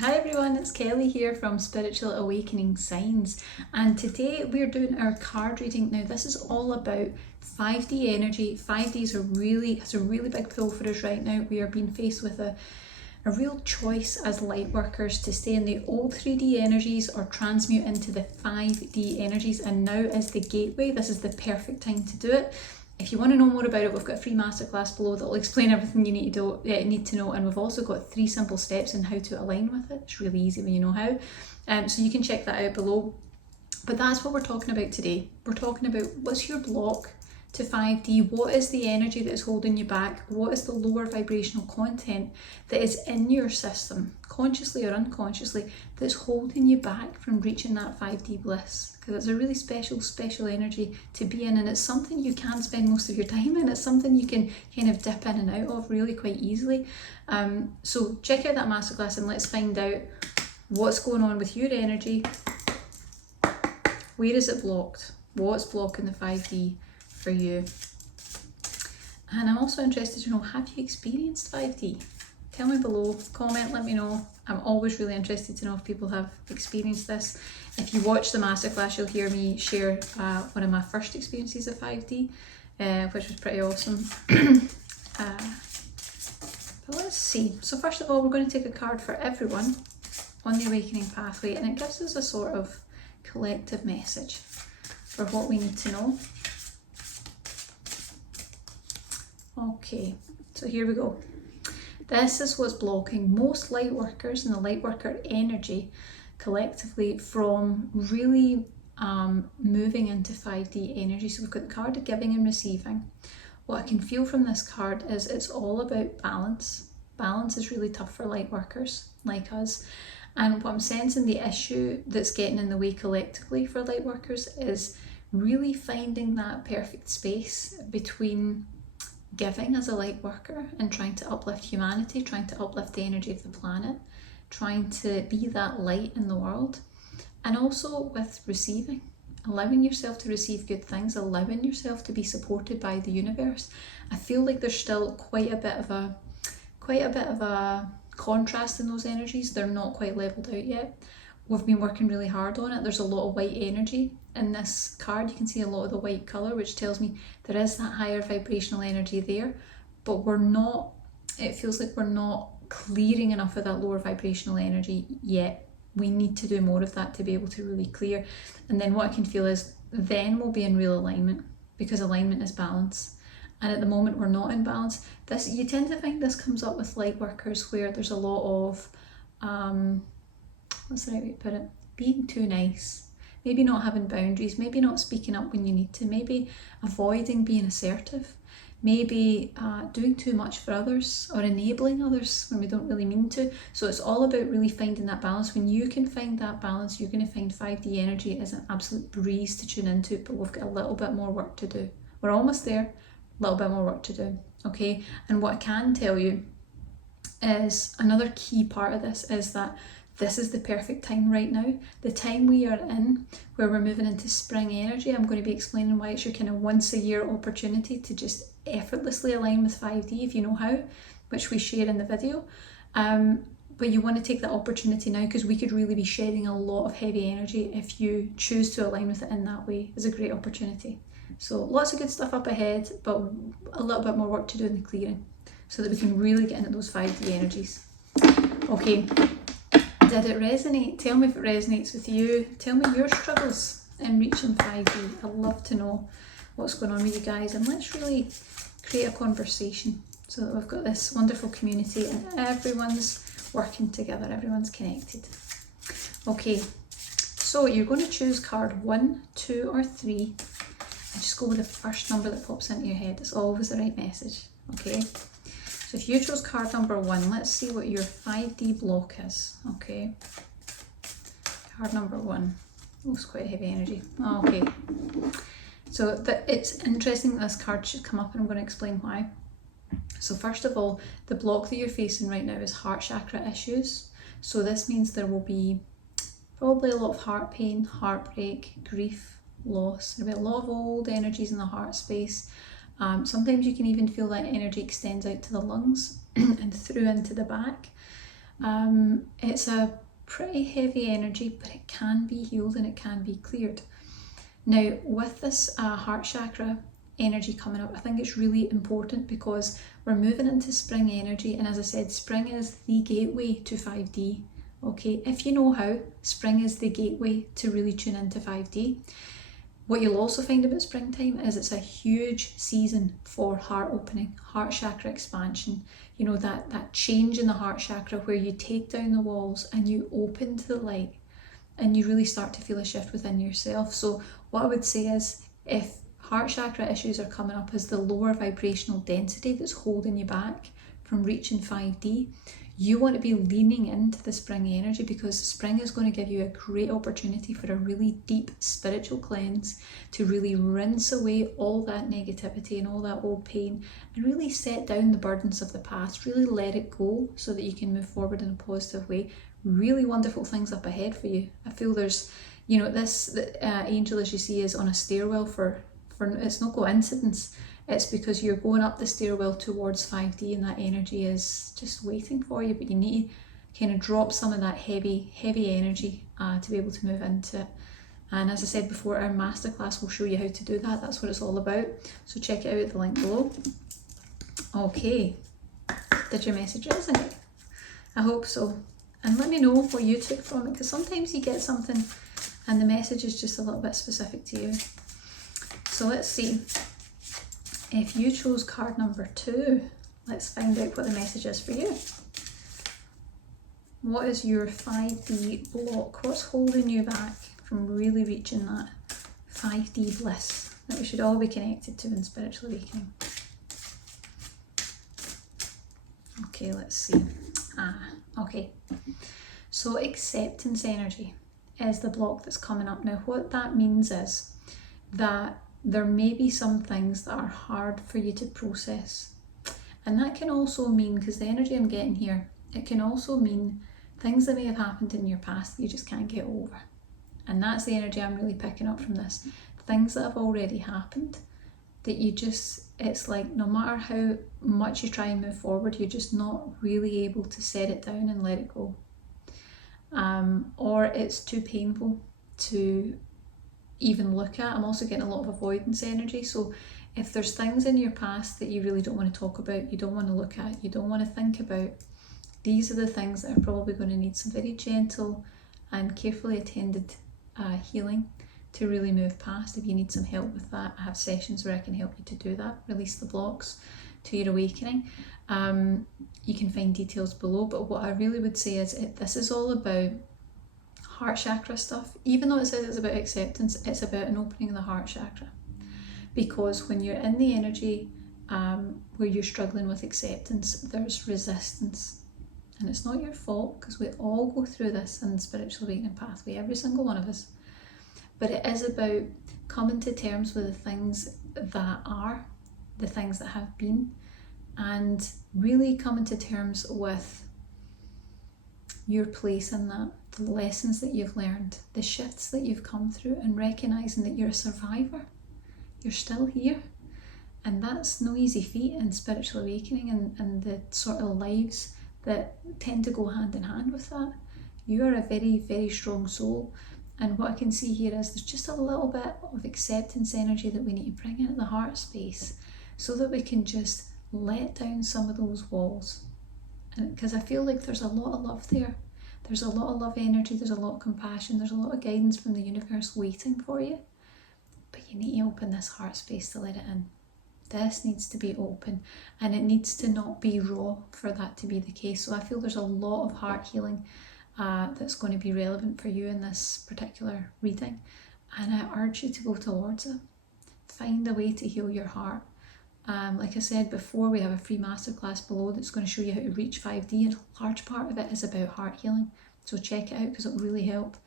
Hi everyone, it's Kelly here from Spiritual Awakening Signs, and today we're doing our card reading. Now this is all about 5D energy. 5D has a really big pull for us right now. We are being faced with a real choice as light workers to stay in the old 3D energies or transmute into the 5D energies, and now is the gateway. This is the perfect time to do it. If you want to know more about it, we've got a free masterclass below that will explain everything you need to know, and we've also got 3 simple steps on how to align with it. It's really easy when you know how, so you can check that out below. But that's what we're talking about today. We're talking about what's your block to 5D, what is the energy that is holding you back, what is the lower vibrational content that is in your system, consciously or unconsciously, that's holding you back from reaching that 5D bliss, because it's a really special energy to be in, and it's something you can spend most of your time in. It's something you can kind of dip in and out of really quite easily. So check out that masterclass and let's find out what's going on with your energy. Where is it blocked? What's blocking the 5D for you? And I'm also interested to know, have you experienced 5D? Tell me below, comment, let me know. I'm always really interested to know if people have experienced this. If you watch the masterclass, you'll hear me share one of my first experiences of 5D, which was pretty awesome. But let's see. So first of all, we're going to take a card for everyone on the awakening pathway, and it gives us a sort of collective message for what we need to know. Okay, so here we go. This is what's blocking most light workers and the light worker energy collectively from really moving into 5D energy. So we've got the card of giving and receiving. What I can feel from this card is it's all about balance. Balance is really tough for light workers like us. And what I'm sensing, the issue that's getting in the way collectively for light workers is really finding that perfect space between giving as a light worker and trying to uplift humanity, trying to uplift the energy of the planet, trying to be that light in the world, and also with receiving, allowing yourself to receive good things, allowing yourself to be supported by the universe. I feel like there's still quite a bit of a contrast in those energies. They're not quite leveled out yet. We've been working really hard on it. There's a lot of white energy in this card. You can see a lot of the white colour, which tells me there is that higher vibrational energy there, but it feels like we're not clearing enough of that lower vibrational energy yet. We need to do more of that to be able to really clear. And then what I can feel is then we'll be in real alignment, because alignment is balance. And at the moment we're not in balance. You tend to find this comes up with light workers where there's a lot of what's the right way to put it? Being too nice. Maybe not having boundaries, maybe not speaking up when you need to, maybe avoiding being assertive, maybe doing too much for others or enabling others when we don't really mean to. So it's all about really finding that balance. When you can find that balance, you're going to find 5D energy is an absolute breeze to tune into, but we've got a little bit more work to do. We're almost there, a little bit more work to do, okay? And what I can tell you is another key part of this is that this is the perfect time right now. The time we are in, where we're moving into spring energy. I'm going to be explaining why it's your kind of once a year opportunity to just effortlessly align with 5D if you know how, which we share in the video. But you want to take that opportunity now, because we could really be shedding a lot of heavy energy if you choose to align with it in that way. It's a great opportunity. So lots of good stuff up ahead, but a little bit more work to do in the clearing so that we can really get into those 5D energies. Okay. Did it resonate? Tell me if it resonates with you. Tell me your struggles in reaching 5D. I'd love to know what's going on with you guys, and let's really create a conversation so that we've got this wonderful community and everyone's working together, everyone's connected. Okay, so you're going to choose card 1, 2 or 3 and just go with the first number that pops into your head. It's always the right message, okay? So if you chose card number 1, let's see what your 5D block is, okay? Card number 1. Oh, it's quite heavy energy. Okay. So it's interesting that this card should come up, and I'm going to explain why. So first of all, the block that you're facing right now is heart chakra issues. So this means there will be probably a lot of heart pain, heartbreak, grief, loss. There'll be a lot of old energies in the heart space. Sometimes you can even feel that energy extends out to the lungs and through into the back. It's a pretty heavy energy, but it can be healed and it can be cleared. Now, with this heart chakra energy coming up, I think it's really important because we're moving into spring energy, and as I said, spring is the gateway to 5D. Okay, if you know how, spring is the gateway to really tune into 5D. What you'll also find about springtime is it's a huge season for heart opening, heart chakra expansion. You know, that change in the heart chakra where you take down the walls and you open to the light and you really start to feel a shift within yourself. So what I would say is, if heart chakra issues are coming up as the lower vibrational density that's holding you back from reaching 5D, you want to be leaning into the spring energy, because spring is going to give you a great opportunity for a really deep spiritual cleanse to really rinse away all that negativity and all that old pain and really set down the burdens of the past, really let it go so that you can move forward in a positive way. Really wonderful things up ahead for you. I feel there's, you know, this angel, as you see, is on a stairwell for it's no coincidence. It's because you're going up the stairwell towards 5D and that energy is just waiting for you, but you need to kind of drop some of that heavy energy to be able to move into it. And as I said before, our masterclass will show you how to do that. That's what it's all about. So check it out at the link below. Okay, did your message resonate? I hope so. And let me know what you took from it, because sometimes you get something and the message is just a little bit specific to you. So let's see. If you chose card number 2, let's find out what the message is for you. What is your 5D block? What's holding you back from really reaching that 5D bliss that we should all be connected to in spiritual awakening? Okay, let's see. Okay. So acceptance energy is the block that's coming up. Now, what that means is that there may be some things that are hard for you to process. And that can also mean, because the energy I'm getting here, it can also mean things that may have happened in your past that you just can't get over. And that's the energy I'm really picking up from this. Things that have already happened that you just, it's like no matter how much you try and move forward, you're just not really able to set it down and let it go. Or it's too painful to even look at. I'm also getting a lot of avoidance energy. So if there's things in your past that you really don't want to talk about, you don't want to look at, you don't want to think about, these are the things that are probably going to need some very gentle and carefully attended healing to really move past. If you need some help with that, I have sessions where I can help you to do that, release the blocks to your awakening. You can find details below, but what I really would say is this is all about heart chakra stuff. Even though it says it's about acceptance, it's about an opening of the heart chakra. Because when you're in the energy where you're struggling with acceptance, there's resistance. And it's not your fault, because we all go through this in the spiritual awakening pathway, every single one of us. But it is about coming to terms with the things that are, the things that have been, and really coming to terms with your place in that, the lessons that you've learned, the shifts that you've come through, and recognising that you're a survivor. You're still here. And that's no easy feat in spiritual awakening and the sort of lives that tend to go hand in hand with that. You are a very, very strong soul. And what I can see here is there's just a little bit of acceptance energy that we need to bring into the heart space so that we can just let down some of those walls. And because I feel like there's a lot of love there. There's a lot of love energy, there's a lot of compassion, there's a lot of guidance from the universe waiting for you. But you need to open this heart space to let it in. This needs to be open, and it needs to not be raw for that to be the case. So I feel there's a lot of heart healing that's going to be relevant for you in this particular reading, and I urge you to go towards it. Find a way to heal your heart. Like I said before, we have a free masterclass below that's going to show you how to reach 5D, and a large part of it is about heart healing, so check it out because it'll really help.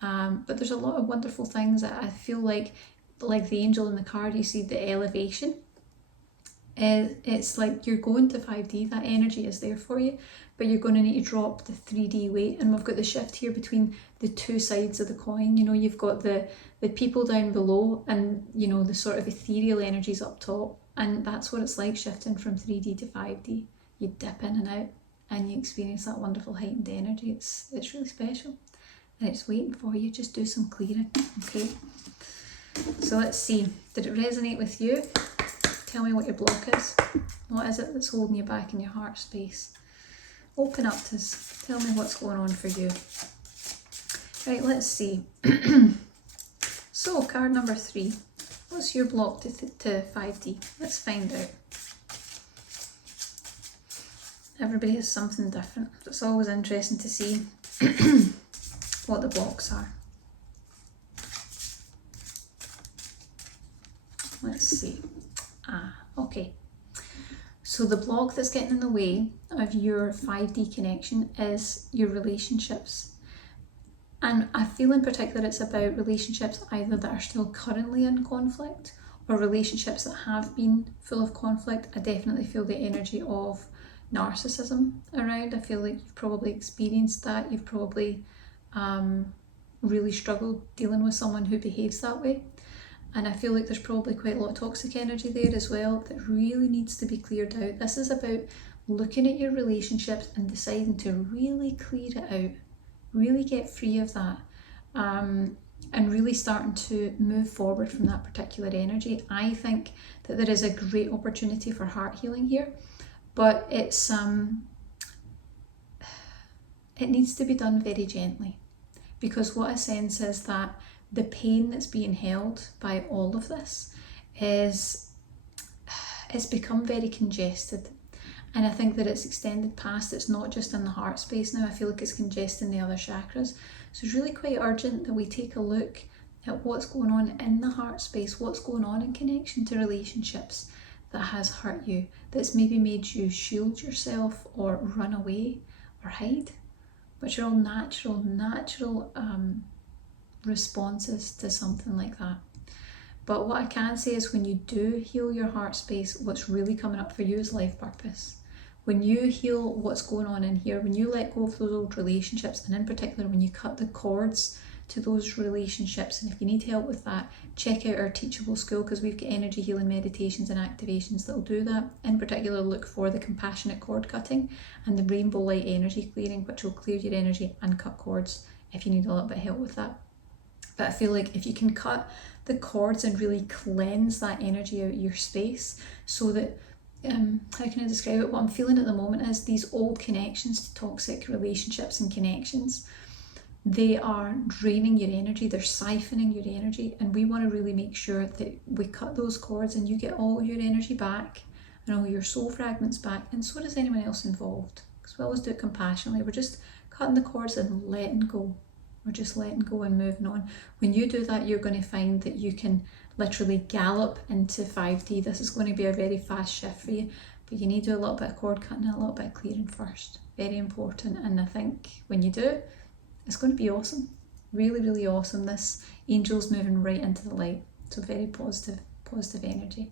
But there's a lot of wonderful things that I feel like the angel in the card, you see the elevation. It's like you're going to 5D, that energy is there for you, but you're going to need to drop the 3D weight. And we've got the shift here between the two sides of the coin. You know, you've got the people down below, and you know, the sort of ethereal energies up top. And that's what it's like shifting from 3D to 5D. You dip in and out, and you experience that wonderful heightened energy. It's really special, and it's waiting for you. Just do some clearing, okay? So let's see, did it resonate with you? Tell me what your block is. What is it that's holding you back in your heart space? Open up to us. Tell me what's going on for you. Right, let's see. So, card number 3. What's your block to 5D? Let's find out. Everybody has something different. It's always interesting to see what the blocks are. Let's see. Okay. So the block that's getting in the way of your 5D connection is your relationships. And I feel in particular it's about relationships either that are still currently in conflict or relationships that have been full of conflict. I definitely feel the energy of narcissism around. I feel like you've probably experienced that. You've probably really struggled dealing with someone who behaves that way. And I feel like there's probably quite a lot of toxic energy there as well that really needs to be cleared out. This is about looking at your relationships and deciding to really clear it out, really get free of that, and really starting to move forward from that particular energy. I think that there is a great opportunity for heart healing here, but it needs to be done very gently, because what I sense is that the pain that's being held by all of this it's become very congested. And I think that it's extended past, it's not just in the heart space now. I feel like it's congesting the other chakras. So it's really quite urgent that we take a look at what's going on in the heart space, what's going on in connection to relationships that has hurt you, that's maybe made you shield yourself or run away or hide, which are all natural responses to something like that. But what I can say is when you do heal your heart space, what's really coming up for you is life purpose. When you heal what's going on in here, when you let go of those old relationships, and in particular when you cut the cords to those relationships, and if you need help with that, check out our teachable school, because we've got energy healing meditations and activations that will do that. In particular, look for the compassionate cord cutting and the rainbow light energy clearing, which will clear your energy and cut cords if you need a little bit of help with that. But I feel like if you can cut the cords and really cleanse that energy out of your space, so that, how can I describe it? What I'm feeling at the moment is these old connections to toxic relationships and connections, they are draining your energy, they're siphoning your energy, and we want to really make sure that we cut those cords and you get all your energy back and all your soul fragments back, and so does anyone else involved, because we always do it compassionately. We're just cutting the cords and letting go. We're just letting go and moving on. When you do that, you're going to find that you can literally gallop into 5D. This is going to be a very fast shift for you, but you need to do a little bit of cord cutting and a little bit of clearing first. Very important. And I think when you do, it's going to be awesome. Really, really awesome. This angel's moving right into the light. So very positive energy.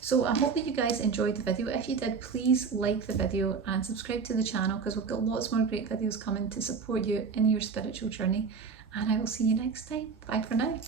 So I hope that you guys enjoyed the video. If you did, please like the video and subscribe to the channel, because we've got lots more great videos coming to support you in your spiritual journey. And I will see you next time. Bye for now.